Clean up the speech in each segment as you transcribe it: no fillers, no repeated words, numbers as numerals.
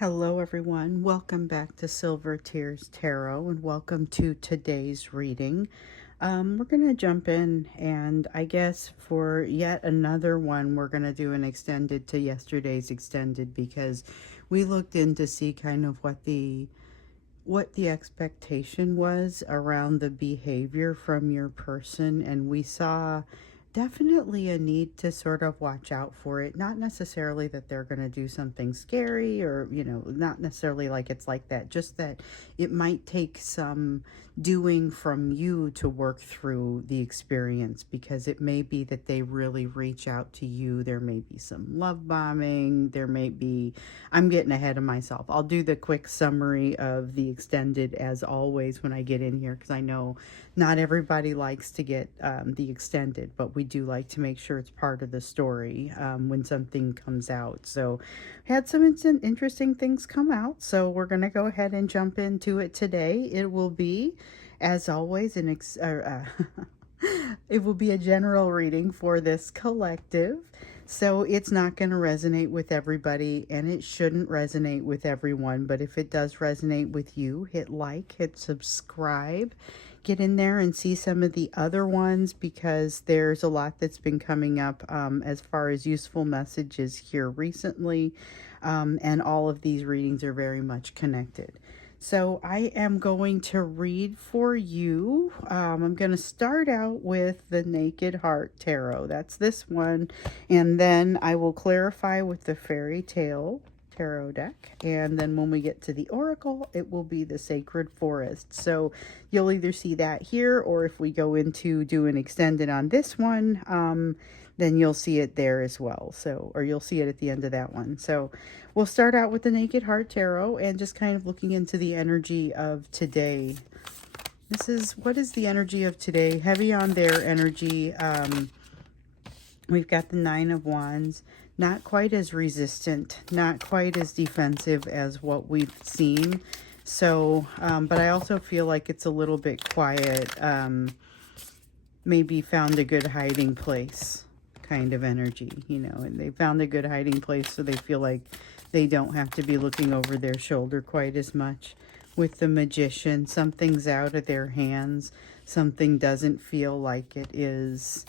Hello everyone, welcome back to Silver Tears Tarot and welcome to today's reading. We're going to jump in, and I guess for yet another one we're going to do an extended to yesterday's extended, because we looked in to see kind of what the expectation was around the behavior from your person, and we saw definitely a need to sort of watch out for it. Not necessarily that they're going to do something scary, or, not necessarily like it's like that, just that it might take some doing from you to work through the experience, because it may be that they really reach out to you. There may be some love bombing. There may be, I'm getting ahead of myself. I'll do the quick summary of the extended as always when I get in here, because I know not everybody likes to get the extended, but we do like to make sure it's part of the story when something comes out. So had some interesting things come out, so we're going to go ahead and jump into it today. It will be, as always, it will be a general reading for this collective. So it's not going to resonate with everybody, and it shouldn't resonate with everyone. But if it does resonate with you, hit like, hit subscribe, get in there and see some of the other ones, because there's a lot that's been coming up as far as useful messages here recently. And all of these readings are very much connected. So I am going to read for you. I'm going to start out with the Naked Heart Tarot. That's this one. And then I will clarify with the Fairy Tale Tarot deck. And then when we get to the Oracle, it will be the Sacred Forest. So you'll either see that here, or if we go into do an extended on this one, then you'll see it there as well. So, or you'll see it at the end of that one. So we'll start out with the Naked Heart Tarot and just kind of looking into the energy of today. What is the energy of today? Heavy on their energy. We've got the Nine of Wands. Not quite as resistant, not quite as defensive as what we've seen. So, but I also feel like it's a little bit quiet. Maybe found a good hiding place kind of energy, and they found a good hiding place, so they feel like they don't have to be looking over their shoulder quite as much. With the Magician, something's out of their hands. Something doesn't feel like it is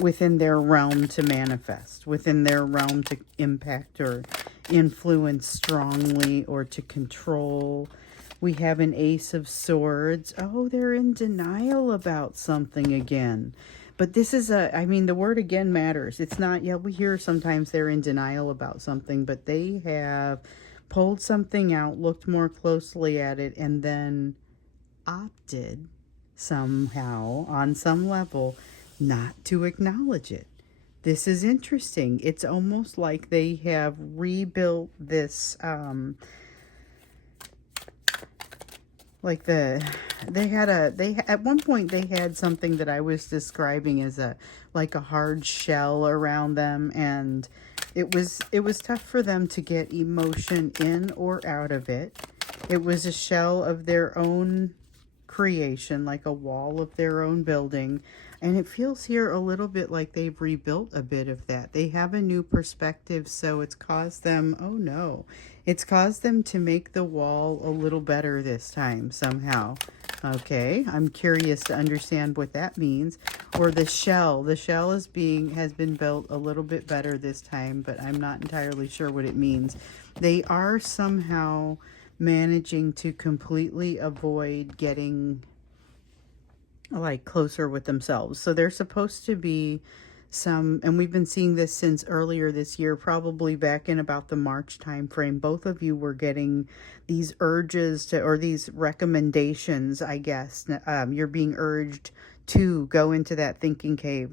within their realm to manifest, within their realm to impact or influence strongly, or to control. We have an Ace of Swords. Oh, they're in denial about something again. But this is the word again matters. It's not, we hear sometimes they're in denial about something, but they have pulled something out, looked more closely at it, and then opted somehow, on some level, not to acknowledge it. This is interesting. It's almost like they have rebuilt this, at one point they had something that I was describing as a hard shell around them, and it was tough for them to get emotion in or out of it. It was a shell of their own creation, like a wall of their own building. And it feels here a little bit like they've rebuilt a bit of that. They have a new perspective, so it's caused them, it's caused them to make the wall a little better this time somehow. Okay, I'm curious to understand what that means. Or the shell has been built a little bit better this time, but I'm not entirely sure what it means. They are somehow managing to completely avoid getting closer with themselves. So they're supposed to be and we've been seeing this since earlier this year, probably back in about the March time frame. Both of you were getting these urges or these recommendations, I guess. You're being urged to go into that thinking cave,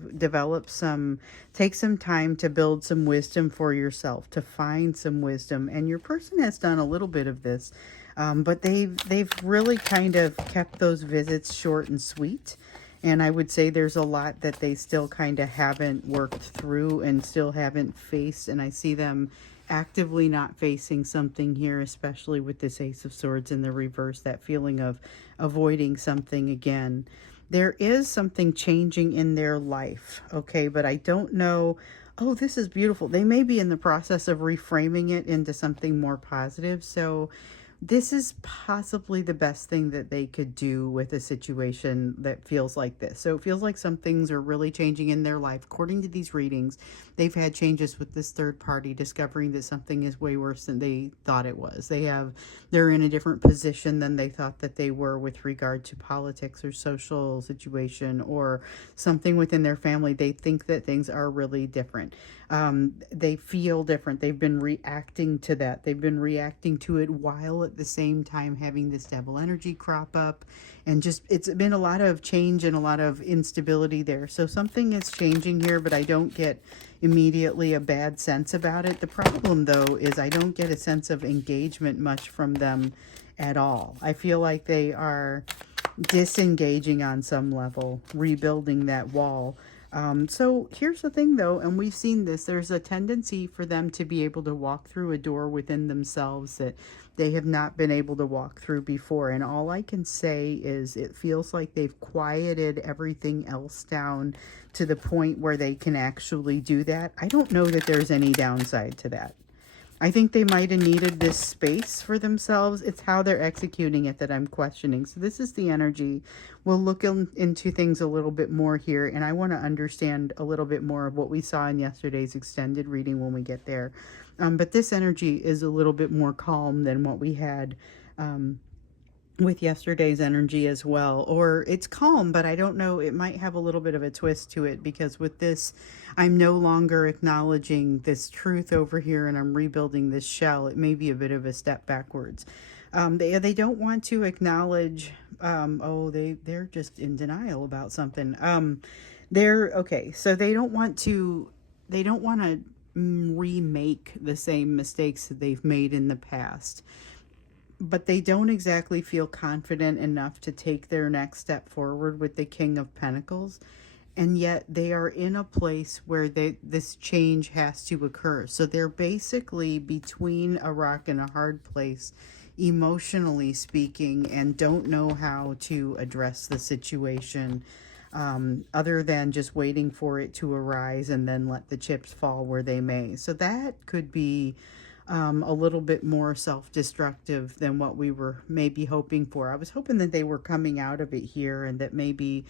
take some time to build some wisdom for yourself, to find some wisdom. And your person has done a little bit of this, but they've really kind of kept those visits short and sweet. And I would say there's a lot that they still kind of haven't worked through and still haven't faced. And I see them actively not facing something here, especially with this Ace of Swords in the reverse, that feeling of avoiding something again. There is something changing in their life, okay? But I don't know Oh, this is beautiful. They may be in the process of reframing it into something more positive. So this is possibly the best thing that they could do with a situation that feels like this. So it feels like some things are really changing in their life. According to these readings, they've had changes with this third party, discovering that something is way worse than they thought it was. They're in a different position than they thought that they were with regard to politics or social situation or something within their family. They think that things are really different. They feel different. They've been reacting to that. They've been reacting to it while at the same time having this devil energy crop up. And just, it's been a lot of change and a lot of instability there. So something is changing here, but I don't get immediately a bad sense about it. The problem, though, is I don't get a sense of engagement much from them at all. I feel like they are disengaging on some level, rebuilding that wall. So here's the thing, though, and we've seen this. There's a tendency for them to be able to walk through a door within themselves that they have not been able to walk through before. And all I can say is it feels like they've quieted everything else down to the point where they can actually do that. I don't know that there's any downside to that. I think they might have needed this space for themselves. It's how they're executing it that I'm questioning. So this is the energy. We'll look into things a little bit more here, and I want to understand a little bit more of what we saw in yesterday's extended reading when we get there. But this energy is a little bit more calm than what we had with yesterday's energy as well. Or it's calm, but I don't know, it might have a little bit of a twist to it, because with this, I'm no longer acknowledging this truth over here and I'm rebuilding this shell. It may be a bit of a step backwards. They don't want to acknowledge, they're just in denial about something. So they don't want to remake the same mistakes that they've made in the past, but they don't exactly feel confident enough to take their next step forward with the King of Pentacles. And yet they are in a place where this change has to occur. So they're basically between a rock and a hard place, emotionally speaking, and don't know how to address the situation other than just waiting for it to arise and then let the chips fall where they may. So that could be a little bit more self-destructive than what we were maybe hoping for. I was hoping that they were coming out of it here, and that maybe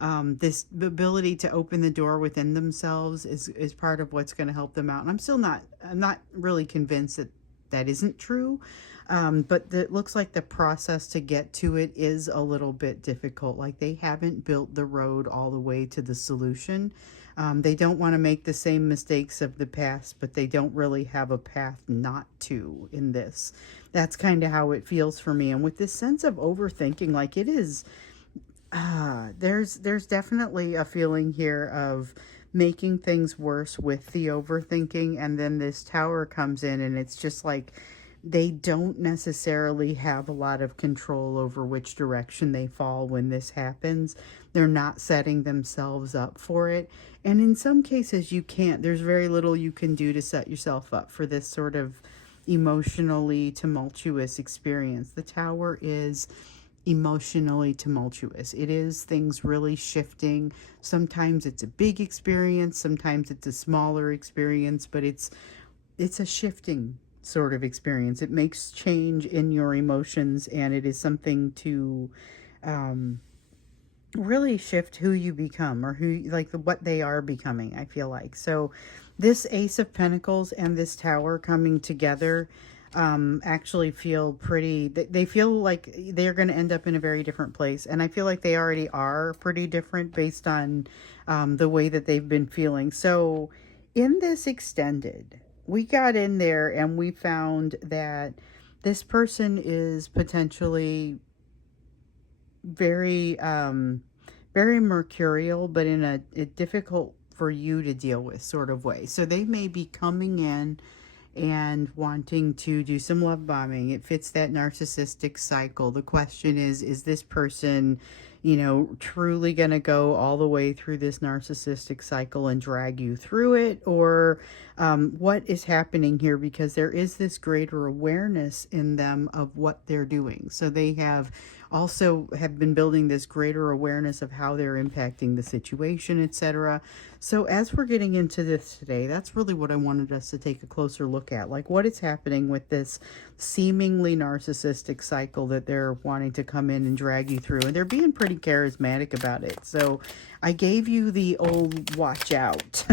this ability to open the door within themselves is part of what's going to help them out. And I'm not really convinced that that isn't true. But it looks like the process to get to it is a little bit difficult. Like they haven't built the road all the way to the solution. They don't want to make the same mistakes of the past, but they don't really have a path not to in this. That's kind of how it feels for me. And with this sense of overthinking, like it is, there's definitely a feeling here of making things worse with the overthinking. And then this tower comes in and it's just like, they don't necessarily have a lot of control over which direction they fall when this happens. They're not setting themselves up for it. And in some cases you can't. There's very little you can do to set yourself up for this sort of emotionally tumultuous experience. The tower is emotionally tumultuous. It is things really shifting. Sometimes it's a big experience, sometimes it's a smaller experience, but it's a shifting sort of experience. It makes change in your emotions, and it is something to really shift who you become, or what they are becoming, I feel like. So this Ace of Pentacles and this Tower coming together actually feel pretty, they feel like they're going to end up in a very different place. And I feel like they already are pretty different based on the way that they've been feeling. So in this extended, we got in there and we found that this person is potentially very, very mercurial, but in a difficult for you to deal with sort of way. So they may be coming in and wanting to do some love bombing. It fits that narcissistic cycle. The question is this person, truly going to go all the way through this narcissistic cycle and drag you through it, or what is happening here, because there is this greater awareness in them of what they're doing. So they have been building this greater awareness of how they're impacting the situation, etc. So as we're getting into this today, that's really what I wanted us to take a closer look at, like what is happening with this seemingly narcissistic cycle that they're wanting to come in and drag you through, and they're being pretty charismatic about it. So I gave you the old watch out.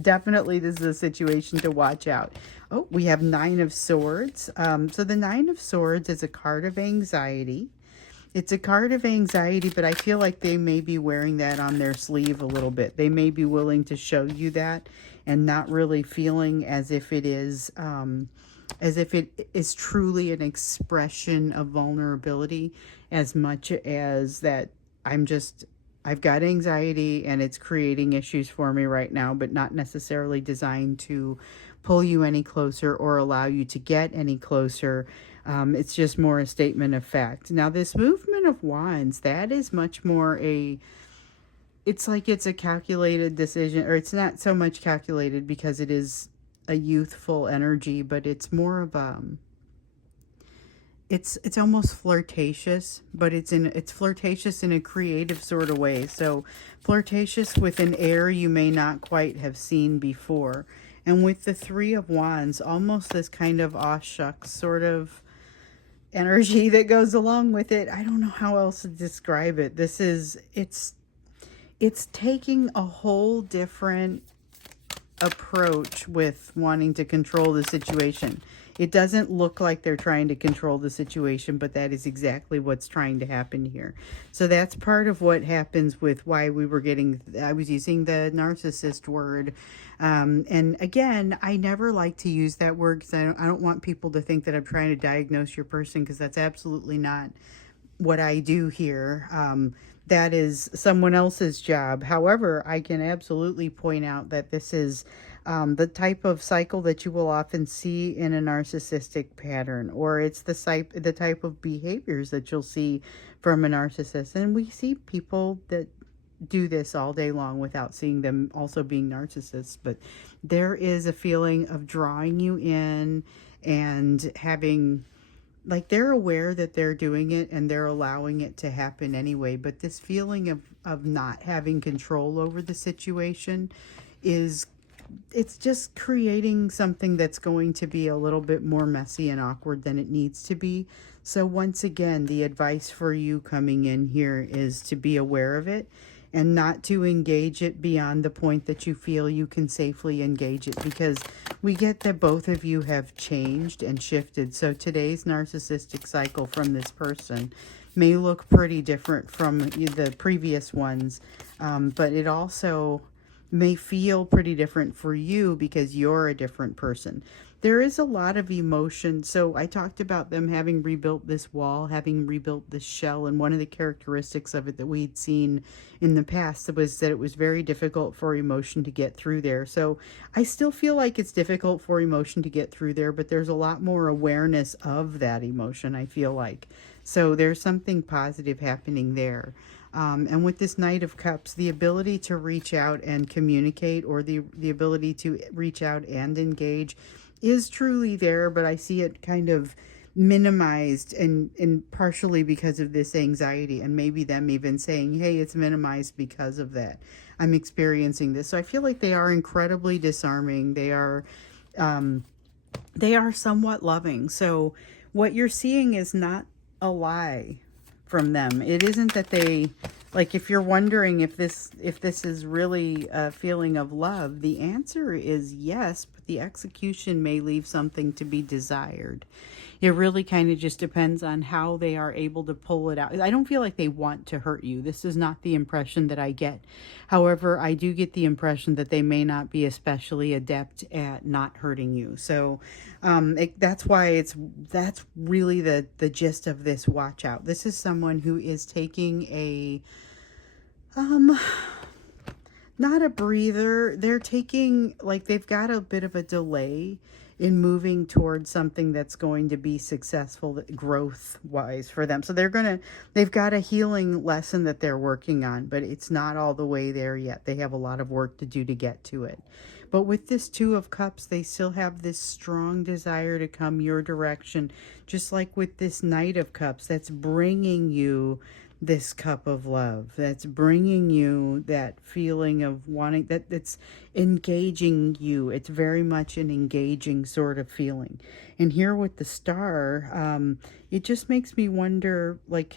Definitely this is a situation to watch out. Oh, we have Nine of Swords. So the Nine of Swords is a card of anxiety. It's a card of anxiety, but I feel like they may be wearing that on their sleeve a little bit. They may be willing to show you that and not really feeling as if it is truly an expression of vulnerability, as much as that I've got anxiety and it's creating issues for me right now, but not necessarily designed to pull you any closer or allow you to get any closer. It's just more a statement of fact. Now, this movement of wands, that is much more it's like it's a calculated decision, or it's not so much calculated because it is a youthful energy, but it's more of it's almost flirtatious, but it's flirtatious in a creative sort of way. So flirtatious with an air you may not quite have seen before. And with the Three of Wands, almost this kind of aw shucks sort of energy that goes along with it. I don't know how else to describe it. It's taking a whole different approach with wanting to control the situation. It doesn't look like they're trying to control the situation, but that is exactly what's trying to happen here. So that's part of what happens with why I was using the narcissist word. And again, I never like to use that word because I don't want people to think that I'm trying to diagnose your person, because that's absolutely not what I do here. That is someone else's job. However, I can absolutely point out that this is the type of cycle that you will often see in a narcissistic pattern, or it's the type of behaviors that you'll see from a narcissist. And we see people that do this all day long without seeing them also being narcissists. But there is a feeling of drawing you in and having, like, they're aware that they're doing it and they're allowing it to happen anyway. But this feeling of not having control over the situation it's just creating something that's going to be a little bit more messy and awkward than it needs to be. So once again, the advice for you coming in here is to be aware of it and not to engage it beyond the point that you feel you can safely engage it, because we get that both of you have changed and shifted. So today's narcissistic cycle from this person may look pretty different from the previous ones, but it also may feel pretty different for you because you're a different person. There is a lot of emotion. So I talked about them having rebuilt this wall, having rebuilt this shell, and one of the characteristics of it that we'd seen in the past was that it was very difficult for emotion to get through there. So I still feel like it's difficult for emotion to get through there, but there's a lot more awareness of that emotion, I feel like. So there's something positive happening there. And with this Knight of Cups, the ability to reach out and communicate, or the ability to reach out and engage, is truly there, but I see it kind of minimized, and partially because of this anxiety, and maybe them even saying, hey, it's minimized because of that. I'm experiencing this. So I feel like they are incredibly disarming. They are somewhat loving. So what you're seeing is not a lie from them. It isn't that they, like, if you're wondering if this is really a feeling of love, the answer is yes, but the execution may leave something to be desired. It really kind of just depends on how they are able to pull it out. I don't feel like they want to hurt you. This is not the impression that I get. However, I do get the impression that they may not be especially adept at not hurting you. So that's why that's really the gist of this watch out. This is someone who is taking not a breather. They're taking, like, they've got a bit of a delay in moving towards something that's going to be successful growth wise for them. So they've got a healing lesson that they're working on, but it's not all the way there yet. They have a lot of work to do to get to it. But with this Two of Cups, they still have this strong desire to come your direction, just like with this Knight of Cups that's bringing you this cup of love, that's bringing you that feeling of wanting, that's engaging you. It's very much an engaging sort of feeling. And here with the Star, it just makes me wonder, like,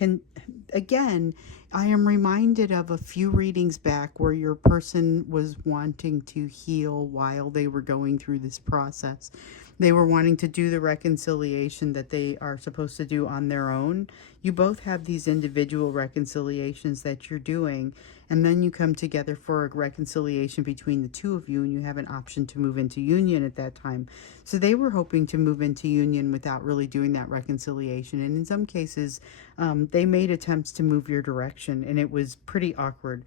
again, I am reminded of a few readings back where your person was wanting to heal while they were going through this process. They were wanting to do the reconciliation that they are supposed to do on their own. You both have these individual reconciliations that you're doing, and then you come together for a reconciliation between the two of you, and you have an option to move into union at that time. So they were hoping to move into union without really doing that reconciliation, and in some cases, they made attempts to move your direction, and it was pretty awkward.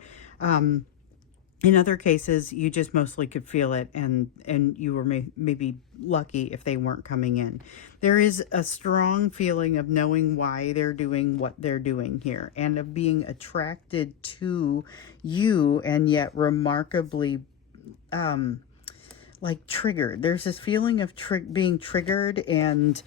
In other cases, you just mostly could feel it, and you were maybe lucky if they weren't coming in. There is a strong feeling of knowing why they're doing what they're doing here, and of being attracted to you, and yet remarkably like triggered. There's this feeling of being triggered, and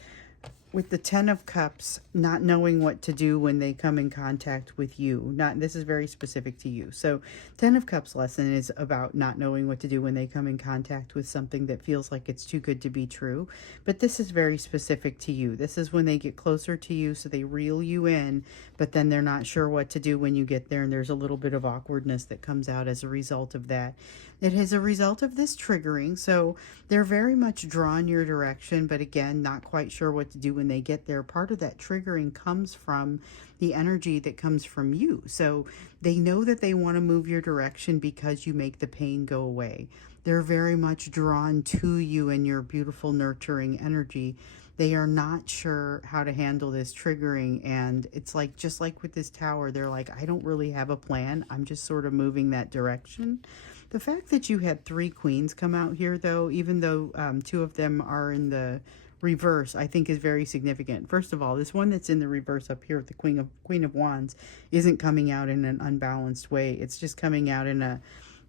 with the Ten of Cups, not knowing what to do when they come in contact with you. This is very specific to you. So Ten of Cups lesson is about not knowing what to do when they come in contact with something that feels like it's too good to be true. But this is very specific to you. This is when they get closer to you, so they reel you in, but then they're not sure what to do when you get there, and there's a little bit of awkwardness that comes out as a result of that. It is a result of this triggering, so they're very much drawn your direction, but again, not quite sure what to do when they get there. Part of that triggering comes from the energy that comes from you. So they know that they want to move your direction because you make the pain go away. They're very much drawn to you and your beautiful, nurturing energy. They are not sure how to handle this triggering, and it's like, just like with this Tower, they're like, I don't really have a plan. I'm just sort of moving that direction. The fact that you had 3 queens come out here, though, even though 2 of them are in the reverse, I think is very significant. First of all, this one that's in the reverse up here with the Queen of Wands isn't coming out in an unbalanced way. It's just coming out in a,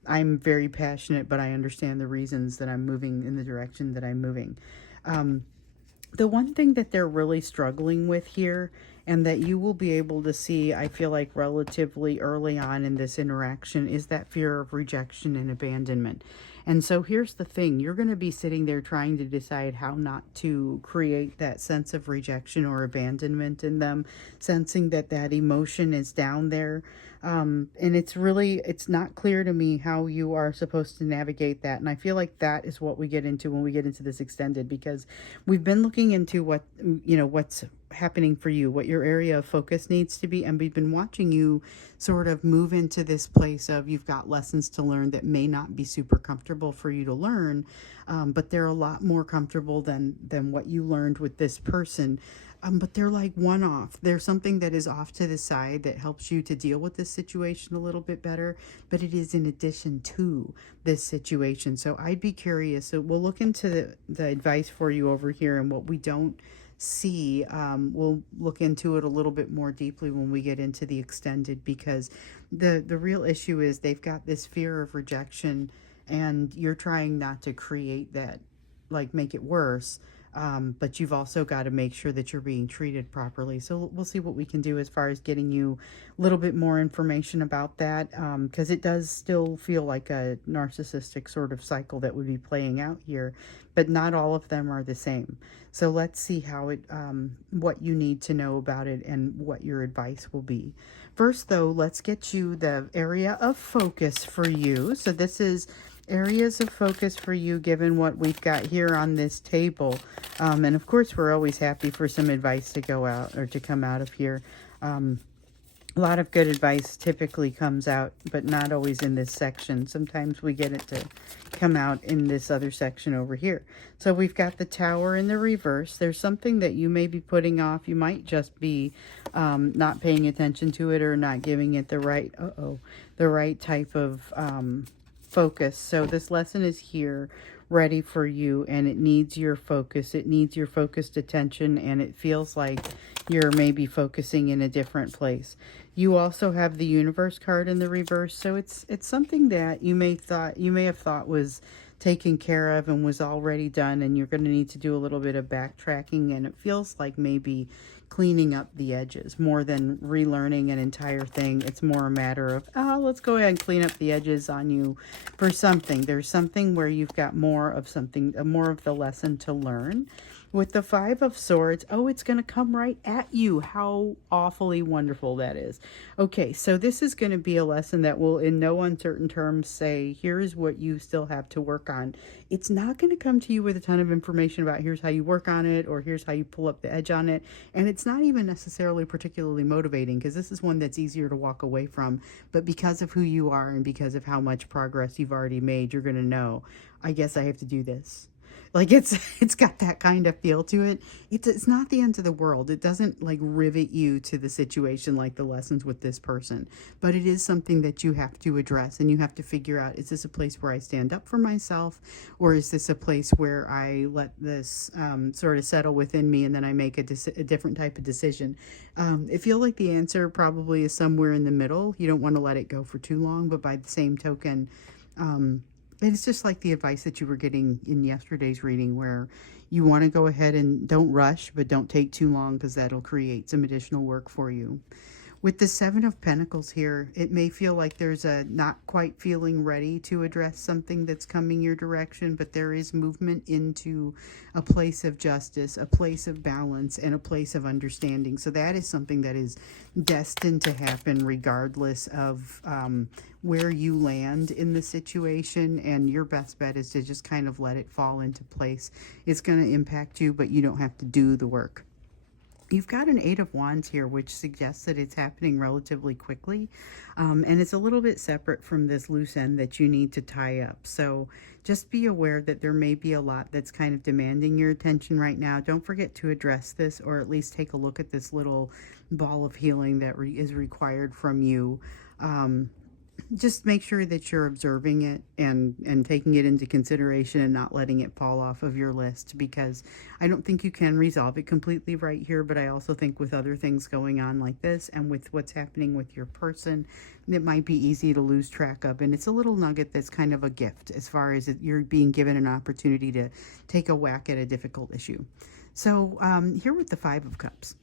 I'm very passionate, but I understand the reasons that I'm moving in the direction that I'm moving. The one thing that they're really struggling with here, and that you will be able to see, I feel like, relatively early on in this interaction, is that fear of rejection and abandonment. And so here's the thing. You're going to be sitting there trying to decide how not to create that sense of rejection or abandonment in them, sensing that that emotion is down there. And it's not clear to me how you are supposed to navigate that. And I feel like that is what we get into when we get into this extended, because we've been looking into what's happening for you, what your area of focus needs to be, and we've been watching you sort of move into this place of, you've got lessons to learn that may not be super comfortable for you to learn, but they're a lot more comfortable than what you learned with this person. But they're like one-off. There's something that is off to the side that helps you to deal with this situation a little bit better, but it is in addition to this situation. So I'd be curious. So we'll look into the advice for you over here, and what we don't see, we'll look into it a little bit more deeply when we get into the extended, because the real issue is they've got this fear of rejection, and you're trying not to create that, like make it worse. But you've also got to make sure that you're being treated properly. So we'll see what we can do as far as getting you a little bit more information about that, because it does still feel like a narcissistic sort of cycle that would be playing out here, but not all of them are the same. So let's see how what you need to know about it and what your advice will be. First, though, let's get you the area of focus for you. So this is areas of focus for you given what we've got here on this table. And of course, we're always happy for some advice to go out or to come out of here. A lot of good advice typically comes out, but not always in this section. Sometimes we get it to come out in this other section over here. So we've got the Tower in the reverse. There's something that you may be putting off. You might just be not paying attention to it, or not giving it the right, the right type of focus. So this lesson is here ready for you, and it needs your focus. It needs your focused attention, and it feels like you're maybe focusing in a different place. You also have the universe card in the reverse, so it's something that you may have thought was taken care of and was already done, and you're going to need to do a little bit of backtracking, and it feels like maybe cleaning up the edges more than relearning an entire thing. It's more a matter of, oh, let's go ahead and clean up the edges on you for something. There's something where you've got more of something, more of the lesson to learn. With the Five of Swords, oh, it's going to come right at you. How awfully wonderful that is. Okay, so this is going to be a lesson that will, in no uncertain terms, say, here's what you still have to work on. It's not going to come to you with a ton of information about here's how you work on it or here's how you pull up the edge on it. And it's not even necessarily particularly motivating, because this is one that's easier to walk away from. But because of who you are and because of how much progress you've already made, you're going to know, I guess I have to do this. Like it's got that kind of feel to it. It's not the end of the world. It doesn't like rivet you to the situation like the lessons with this person. But it is something that you have to address, and you have to figure out, is this a place where I stand up for myself, or is this a place where I let this sort of settle within me and then I make a different type of decision? I feel like the answer probably is somewhere in the middle. You don't want to let it go for too long, but by the same token, and it's just like the advice that you were getting in yesterday's reading, where you want to go ahead and don't rush, but don't take too long, because that'll create some additional work for you. With the Seven of Pentacles here, it may feel like there's a not quite feeling ready to address something that's coming your direction, but there is movement into a place of justice, a place of balance, and a place of understanding. So that is something that is destined to happen regardless of where you land in the situation, and your best bet is to just kind of let it fall into place. It's going to impact you, but you don't have to do the work. You've got an Eight of Wands here, which suggests that it's happening relatively quickly. And it's a little bit separate from this loose end that you need to tie up. So just be aware that there may be a lot that's kind of demanding your attention right now. Don't forget to address this, or at least take a look at this little ball of healing that is required from you. Just make sure that you're observing it and taking it into consideration and not letting it fall off of your list, because I don't think you can resolve it completely right here, but I also think with other things going on like this and with what's happening with your person, it might be easy to lose track of. And it's a little nugget that's kind of a gift, as far as you're being given an opportunity to take a whack at a difficult issue. So here with the Five of Cups,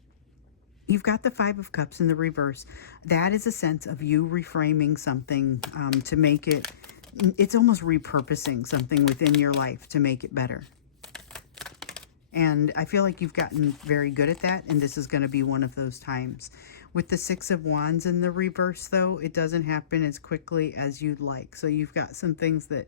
you've got the Five of Cups in the reverse. That is a sense of you reframing something to make it, it's almost repurposing something within your life to make it better. And I feel like you've gotten very good at that, and this is going to be one of those times. With the Six of Wands in the reverse, though, it doesn't happen as quickly as you'd like. So you've got some things that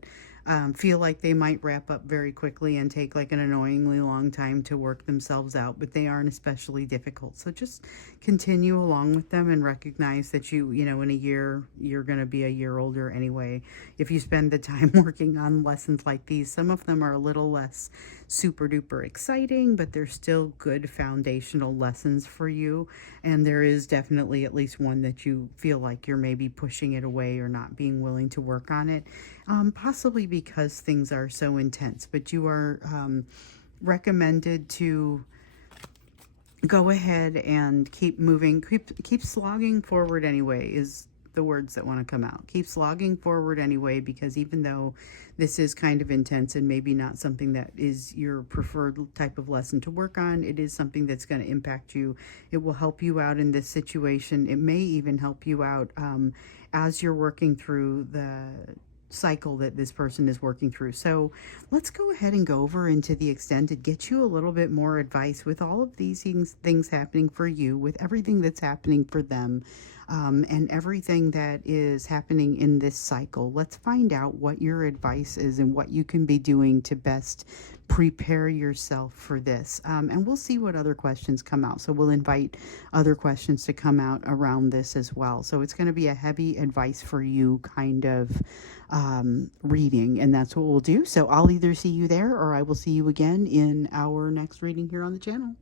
feel like they might wrap up very quickly and take like an annoyingly long time to work themselves out, but they aren't especially difficult. So just continue along with them and recognize that in a year, you're going to be a year older anyway. If you spend the time working on lessons like these, some of them are a little less super duper exciting, but they're still good foundational lessons for you. And there is definitely at least one that you feel like you're maybe pushing it away or not being willing to work on it. Possibly because things are so intense, but you are recommended to go ahead and keep moving, keep slogging forward anyway, is the words that want to come out. Keep slogging forward anyway, because even though this is kind of intense and maybe not something that is your preferred type of lesson to work on, it is something that's going to impact you. It will help you out in this situation. It may even help you out as you're working through the cycle that this person is working through. So let's go ahead and go over into the extended, get you a little bit more advice with all of these things happening for you, with everything that's happening for them, and everything that is happening in this cycle. Let's find out what your advice is and what you can be doing to best prepare yourself for this. And we'll see what other questions come out. So we'll invite other questions to come out around this as well. So it's going to be a heavy advice for you kind of reading, and that's what we'll do. So I'll either see you there, or I will see you again in our next reading here on the channel.